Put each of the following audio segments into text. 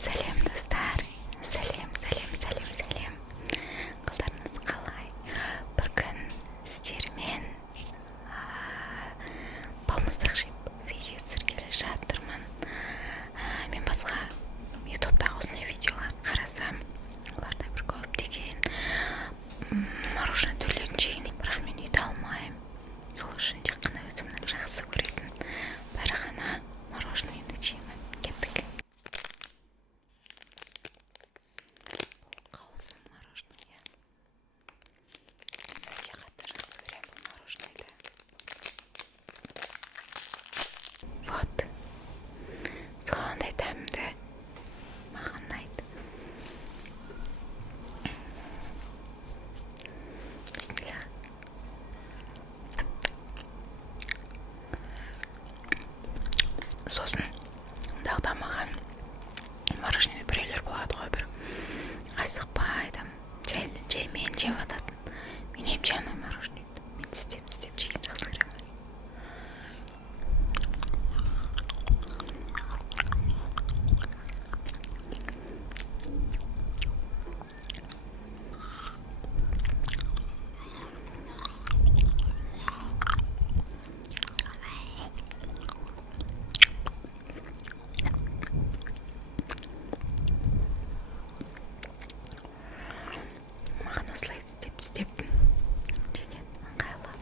Сәлем достар, сәлем. Қалдарыңыз қалай? Бүгін сіздермен балмұздақ жеп видео түсіргелі жатырмын. Мен басқа ютубтағы осындай видеолар қарасам, оларда бір көптеген мороженое түрлерін жейін, бірақ мен үйде алмаймын. Сол үшін тек қана өзімнің жақсы көретін бір ғана мороженойды жеймін. Кеттік. Вот, сондай дәмді, маған ұнайды. Бисмилlah. Сосын дағда маған мороженое біреулер болады ғой, бір асықпай там жаймен жеп жататын. Мен еп жей алмаймын мороженойды. Мен тістеп жеген жақсы көремін. Маған осылай тістеп жеген ыңғайлы.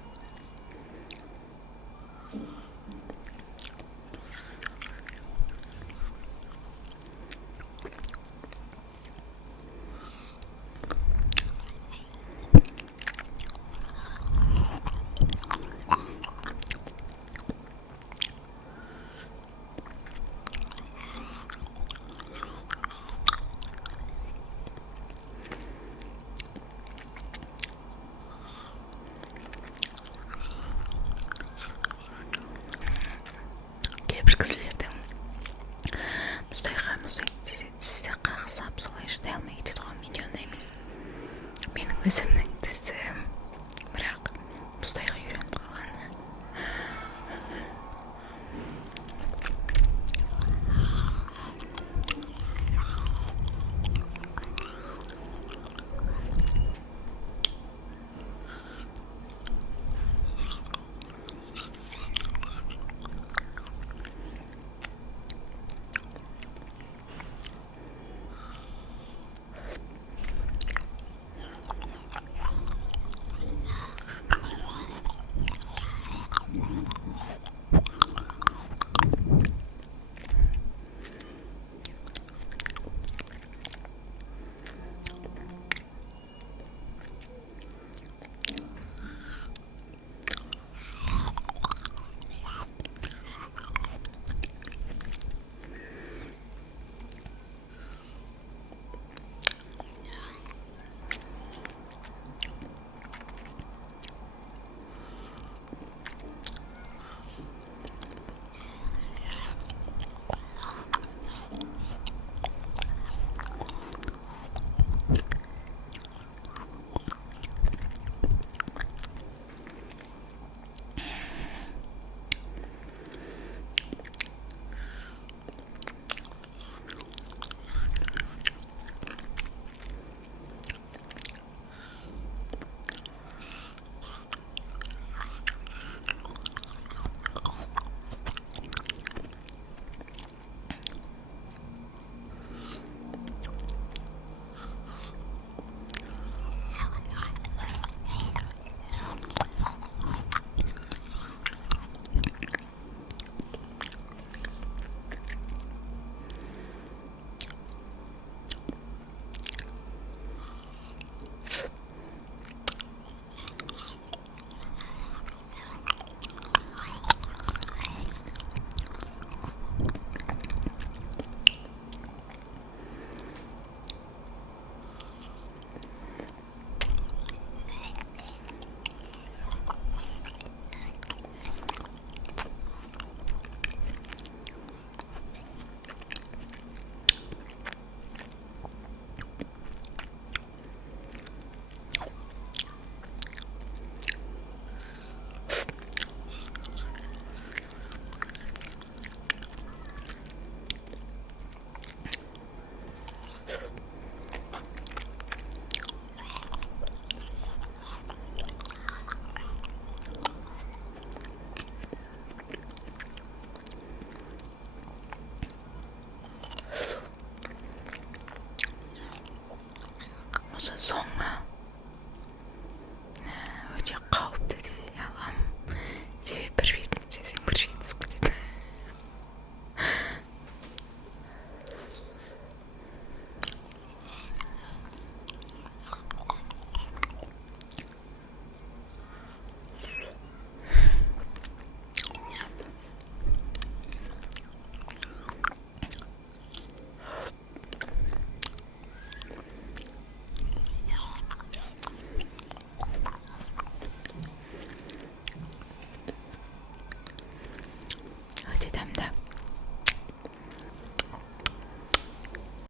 Кейбір кісілердің мұздайға тісі қақсап солай шыдай алмай кетеді ғой. Менде ондай емес. Менің өзімнің